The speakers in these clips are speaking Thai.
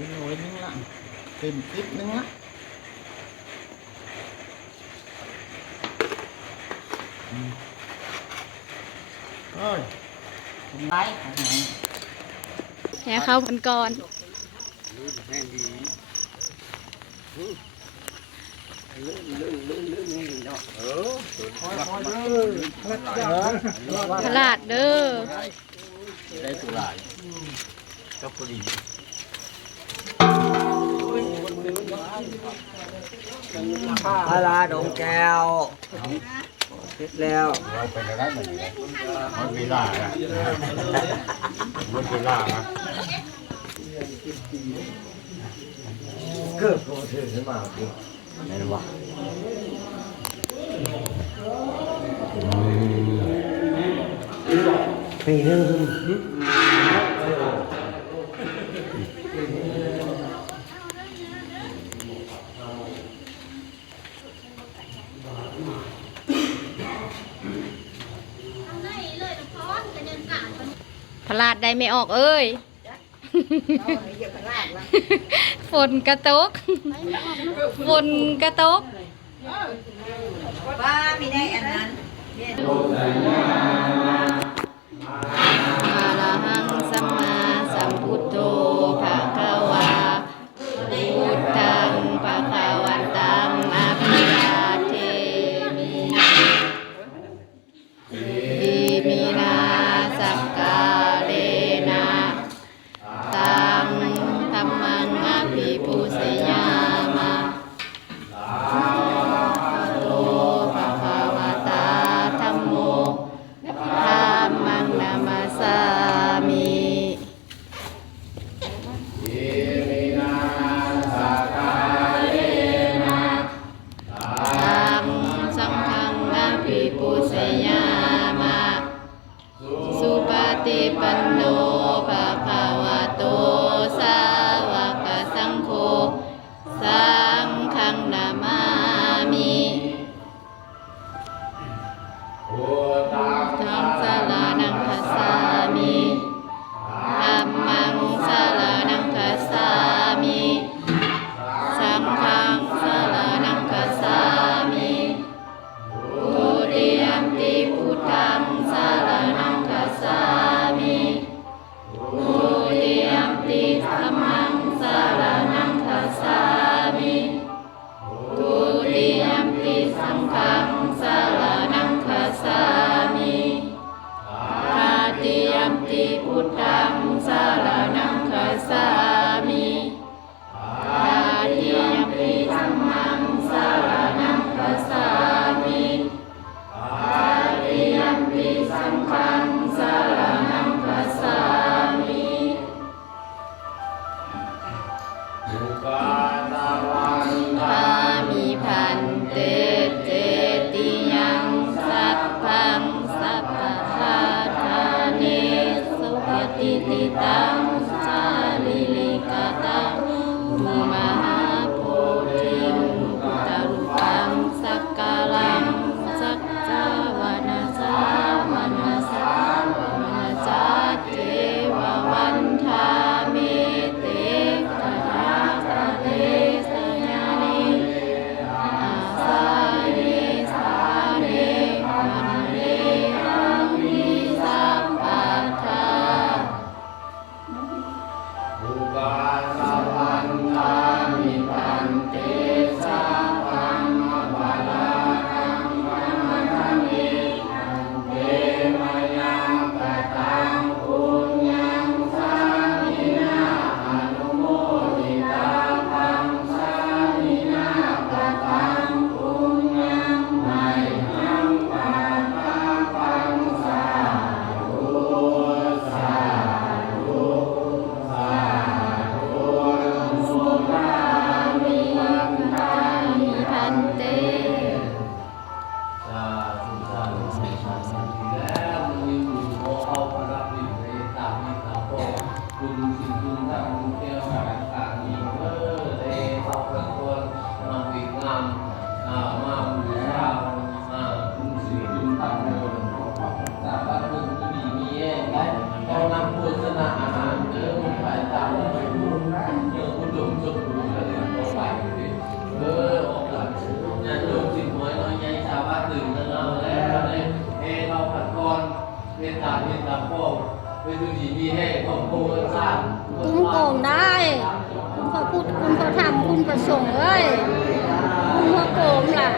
rồi nhưng lại tìm tiếp nâng á rồi đấy แห่เข้ากันก่อน ตลาดเด้อ đây tủ lại cho cô đi ปลาดงแก้วเสร็จแล้ว เราไปได้เหมือนกันมันเวลาอะมันเวลาอะ เกือบโตถึงขึ้นมาจริงไหนวะปีนึง พลาดได้ไม่ออกเอ้ย ฝนกระตก ฝนกระตก ป้ามีได้อันนั้น อะระหังสัมมาสัมพุทโธภะคะวาพุทธังภะคะวันตังอะภิวาเทมิอิมินาสักกาเลนะตังธัมมังอะภิปุเสยามะโตภะคะวะตาธัมโมธัมมังนามัสสามิธัมสังฆังอะภิปุเสยามะสุปฏิปันโนภะคะวะโตสาวกสังโฆสังฆังนามามิธัมสรณังคัสสามิธัมมังสรณังคัสสามิสังฆังสรณังคัสสามิทุติยมปิพุทธังสรณังคัสสามิทุติยมปิธัมมังสรณังคัสสามิทุติยมปิสังฆังสรณังคัสสามิตติยมปิพุทธังสรณังคัสสามิตติยมปิธัมมังสรณังคัสสามิตติยมปิสังฆังสรณังคัสสามิ ปามิพันเตเจติยังสัพพังสัพพะทาทาเนสุขติติตังชาลิลิกาตังตุมหาโพธิมุตตรุปังสักกาลังสัจจาวนาสาวนาสาวนาจัตเทววันทาเมเตกะทาสะเทสะญาเนอาสาเนสาเนวันเนอาวิสัพพะทา โม ตุ้งโก่งได้คุณพระพุทธคุณพระธรรมคุณพระสงฆ์เอ้ยคุณพระโกมล่ะ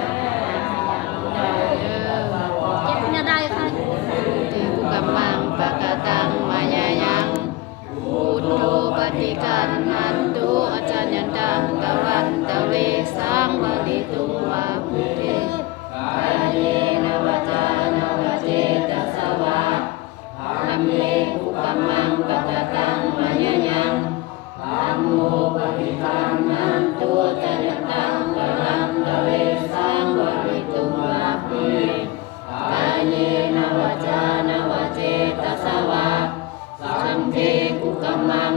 เจ็บเนี่ยได้ค่ะ ติกุกัมมังปะกะตังมายายังพุทโธปฏิกันหันตุอาจารยันตังตะวันตะเวสังวลิตุวาพุทเทกายเยนวจานวเจตสวะธัมเมกุกัมมังปะกะตังมายายังธัมโมปฏิกันหันตุอาจารยันตังตะวันตะเวสังวลิตุวาพุทเทกายเยนวจานวเจตสวะสัมเพกุกัมมัง